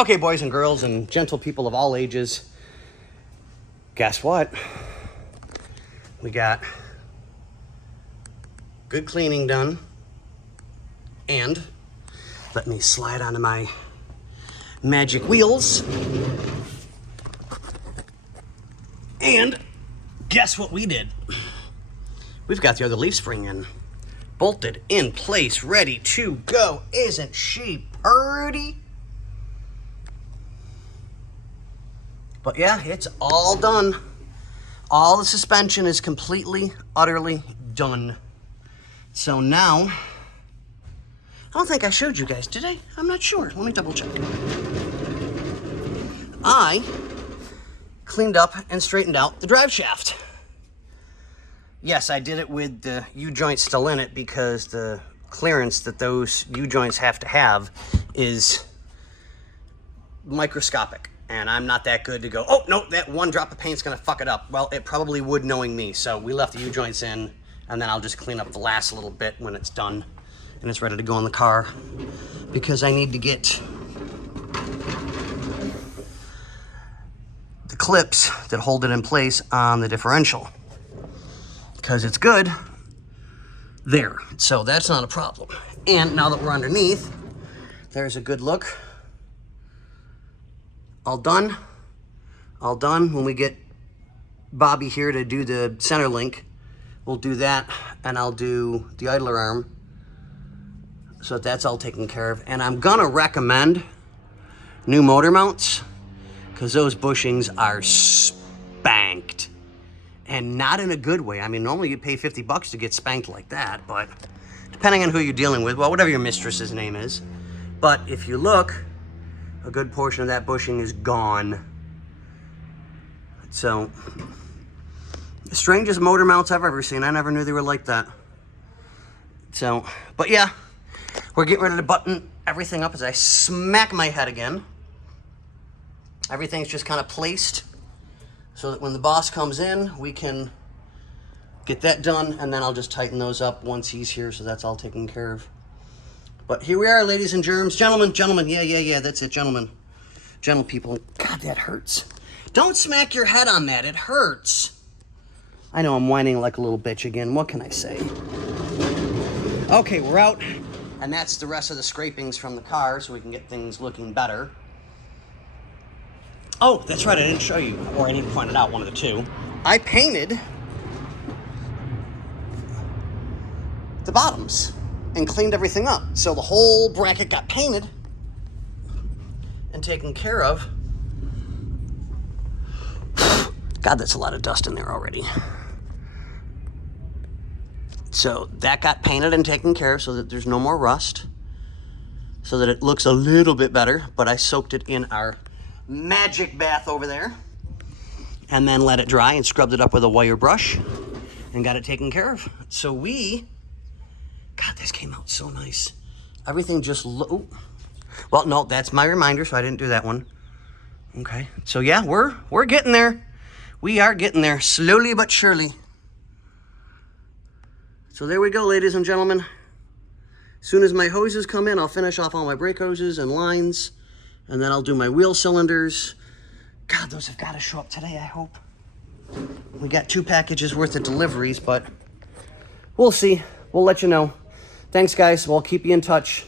Okay, boys and girls and gentle people of all ages, guess what? We got good cleaning done, and let me slide onto my magic wheels. And guess what we did? We've got the other leaf spring in, bolted in place, ready to go. Isn't she pretty? But yeah, it's all done. All the suspension is completely, utterly done. So now, I don't think I showed you guys, did I? I'm not sure. Let me double check. I cleaned up and straightened out the drive shaft. Yes, I did it with the U-joint still in it because the clearance that those U-joints have to have is microscopic. And I'm not that good to go, oh, no, that one drop of paint's gonna fuck it up. Well, it probably would knowing me. So we left the U-joints in, and then I'll just clean up the last little bit when it's done and it's ready to go in the car, because I need to get the clips that hold it in place on the differential, because it's good there. So that's not a problem. And now that we're underneath, there's a good look. All done. All done. When we get Bobby here to do the center link, we'll do that, and I'll do the idler arm. So that's all taken care of. And I'm gonna recommend new motor mounts, because those bushings are spanked. And not in a good way. I mean, normally you pay 50 bucks to get spanked like that, but depending on who you're dealing with, well, whatever your mistress's name is. But if you look, a good portion of that bushing is gone. So, the strangest motor mounts I've ever seen. I never knew they were like that. So, but yeah, we're getting ready to button everything up as I smack my head again. Everything's just kind of placed so that when the boss comes in, we can get that done, and then I'll just tighten those up once he's here, so that's all taken care of. But here we are, ladies and germs. Gentlemen, yeah, that's it, gentlemen. Gentle people. God, that hurts. Don't smack your head on that, it hurts. I know I'm whining like a little bitch again, what can I say? Okay, we're out, and that's the rest of the scrapings from the car, so we can get things looking better. Oh, that's right, I didn't show you, or I didn't point it out, one of the two. I painted the bottoms and cleaned everything up. So the whole bracket got painted and taken care of. God, that's a lot of dust in there already. So that got painted and taken care of so that there's no more rust, so that it looks a little bit better, but I soaked it in our magic bath over there and then let it dry and scrubbed it up with a wire brush and got it taken care of. So God, this came out so nice. Everything just well, no, that's my reminder, so I didn't do that one. Okay, so yeah, we're getting there. We are getting there, slowly but surely. So there we go, ladies and gentlemen. As soon as my hoses come in, I'll finish off all my brake hoses and lines, and then I'll do my wheel cylinders. God, those have got to show up today, I hope. We got 2 packages worth of deliveries, but we'll see. We'll let you know. Thanks, guys. We'll keep you in touch.